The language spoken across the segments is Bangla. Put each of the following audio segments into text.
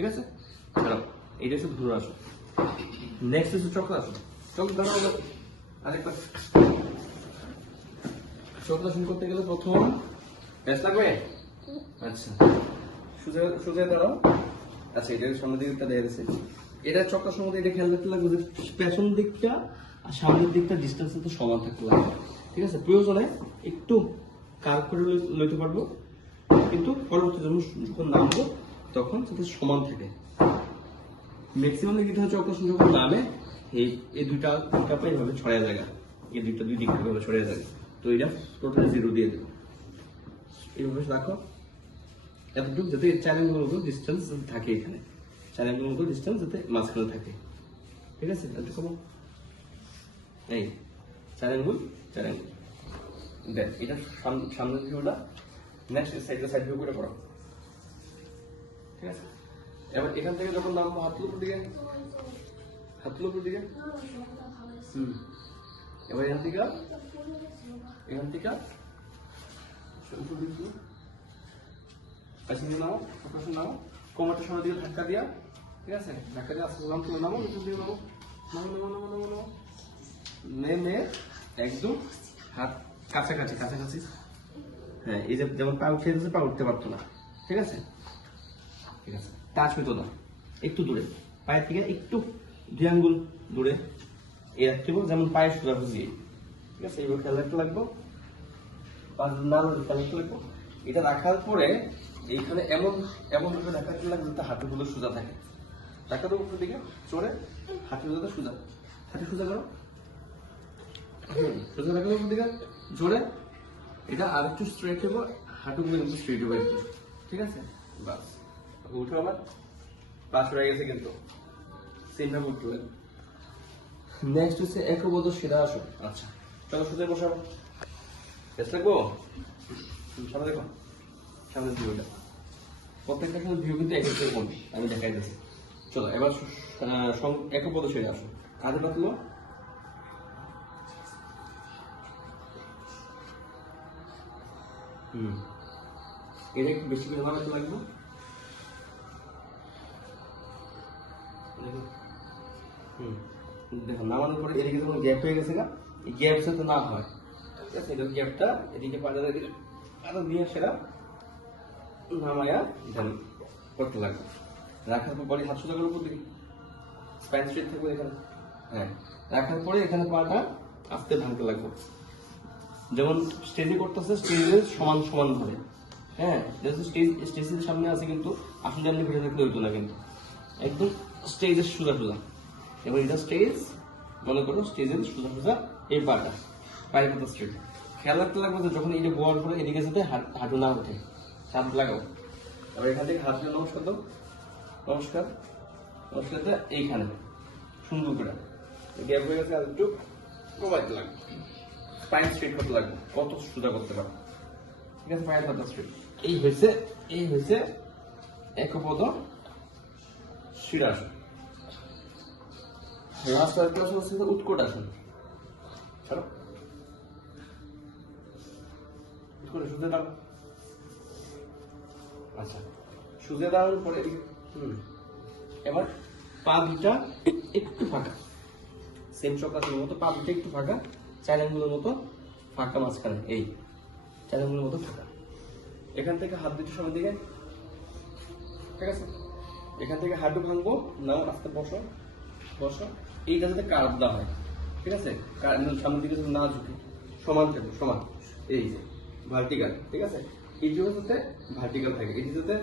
ঠিক আছে? দাঁড়াও, এইটা হচ্ছে ধরে আসো। নেক্সট হচ্ছে চক্র আসো। চক্র দাঁড়াও, আরেকবার চক্রাসন করতে গেলে প্রথম রেস্ট লাগবে। আচ্ছা, সোজা সোজা দাঁড়াও। আচ্ছা, এটা সামনের দিকটা দেখা যাচ্ছে। এটা চক্রাসন মধ্যে এটা খেয়াল রাখতে লাগবে যে পেছন দিকটা আর সামনের দিকটা ডিস্টেন্স তো সমান থাকতে লাগবে। ঠিক আছে? প্রয়োজনে একটু কার্ভ করে লইতে পারবো, কিন্তু পরবর্তী যখন নামবো তখন যাতে সমান থাকে। ম্যাক্সিমাম কিন্তু চক্রাসন যখন নামে এই দুইটা পা এইভাবে ছড়ায় জায়গা, এই দুই দিক থেকে ছড়ায় জায়গা। তো এটা টোটাল 0 দিয়ে দেবো। এইভাবে রাখো এতটুকু, যাতে 4 আঙ্গুলের মতো ডিস্টেন্স থাকে। এখানে 4 আঙ্গুলের মতো ডিস্টেন্স যাতে মাঝখানে থাকে। ঠিক আছে? এতটুকু এই 4 আঙ্গুল দেখ। এটা সামনের ভিউটা, নেক্সট সাইড ভিউ করে পড়ো। ঠিক আছে? এবার এখান থেকে যখন নামবো হাতের উপর দিকে, এবার এখান থেকে নাও, নাও, কোমরটা সামনের দিকে ধাক্কা দিয়া। ঠিক আছে? ধাক্কা দিয়ে আস্তে নাম, তুমি নামো, নামো, নেমে একদম হাত কাছাকাছি। হ্যাঁ, এই যে যেমন পা উঠে যাচ্ছে, পা উঠতে পারতো না। ঠিক আছে? টাচ হইতো না, একটু দূরে, পায়ের থেকে একটু 2 আঙ্গুল দূরে এই রাখতে হবে, যেমন পায়ের সোজাসুজি। ঠিক আছে? এইভাবে খেয়াল রাখতে লাগবো, খেয়াল রাখতে লাগবো। এটা রাখার পরে এইখানে এমন ভাবে রাখতে লাগবে যাতে হাঁটুগুলো সোজা থাকে। রাখার উপর দিকে চড়ে হাঁটু যাতে সোজা, হাঁটু সোজা করো। সোজা রাখার উপর দিকে জোরে এটা আর একটু স্ট্রেট হবো, হাঁটুগুলো কিন্তু স্ট্রেট হবে একটু। ঠিক আছে? বাস, উঠো। আমার পাঁচ হয়ে গেছে, কিন্তু সেমভাবে উঠতে হবে। নেক্সট হচ্ছে একবদ্ধ সিধা আসো। আচ্ছা, চলো সোজা বসাবো। বেশ লাগবো? সামনে দেখো, সামনের ভিউটা, প্রত্যেকটা সামনে ভিউ কিন্তু এক রকম আমি দেখাই দিচ্ছি। চলো এবার একবদ্ধ সিধা আসো। কাঁধে পাতলো, এটা একটু বেশি করে নামাতে লাগবে। দেখো নামানোর পরে এদিকে যখন গ্যাপ হয়ে গেছে, এই গ্যাপ যাতে না হয়। ঠিক আছে? এটা গ্যাপটা এদিকে পাজা দিয়ে সেটা নামায়া দেন করতে লাগবে। রাখার পর বডি হাত সোজা করে উপর দিকে, স্পাইন স্ট্রেট থাকবে এখানে। হ্যাঁ, রাখার পরে এখানে পাটা আস্তে ভাঙতে লাগবে, যেমন স্টেজে করতেছে স্টেজের সমান ধরে। হ্যাঁ, যেহেতু স্টেজের সামনে আছে, কিন্তু আসলে আপনি ঘুরে থাকলে হইতো না, কিন্তু একদম স্টেজের সোজা। এবার এটা স্টেজ মনে করো, স্টেজের সোজা এই পায়ের কথা স্ট্রেট। খেয়াল রাখতে লাগবে যে যখন এটা বোয়ার পরে এদিকে যাতে হাঁটু না ওঠে। হাত লাগাও। এবার এখান থেকে হাত দিয়ে নমস্কার দাও। নমস্কারটা এইখানে সুন্দর করে গ্যাপ হয়ে গেছে, আর একটু কমাইতে লাগবে। স্পাইন স্ট্রেট করতে লাগবে, কত সোজা করতে পারো। ঠিক আছে? পায়ের কথা স্ট্রেট। এই হয়েছে একপদ শিরাসন। লাস্ট সার্কুলেশন হচ্ছে উৎকট আসন। চলো উৎকট সোজা দাও। আচ্ছা, সোজা দাঁড়ানোর পরে এবার পা দুটা একটু ফাঁকা, সেম চক্রাসনের মতো পা দুটা একটু ফাঁকা, 4 আঙ্গুলের মতো ফাঁকা মাঝখানে, এই 4 আঙ্গুলের মতো ফাঁকা। এখান থেকে হাত দুটো সামনের দিকে। ঠিক আছে? এখান থেকে হাঁটু ভাঙবো, নাও, আস্তে বসো। এইটা যাতে কার্ভ না হয়। ঠিক আছে? সামনের দিকে না ঝুঁকে সমান থাকবে, সমান। এই যে ভার্টিক্যাল। ঠিক আছে? এই জন্য যাতে ভার্টিক্যাল থাকে, এটি যাতে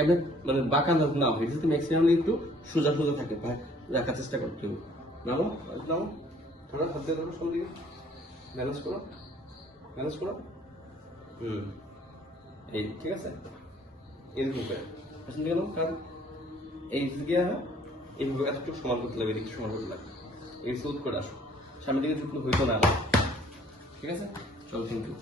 এমনি মানে বাঁকা না হয়, যাতে ম্যাক্সিমামলি একটু সোজা থাকে, রাখার চেষ্টা করতে হবে। নামো, ধরো, হাত দিয়ে ধরো, সামনের দিকে ব্যালেন্স করো। এই, ঠিক আছে? এরকম করে আসলে গেল, কারণ এই গিয়ে এইভাবে এতটুকু সমান করতে লাগবে, এদিকে সমান করতে লাগবে। এই সুদ করে আসো, সামনের দিকে ঝুঁকলে হইতো না। ঠিক আছে? চলো, থ্যাংক ইউ।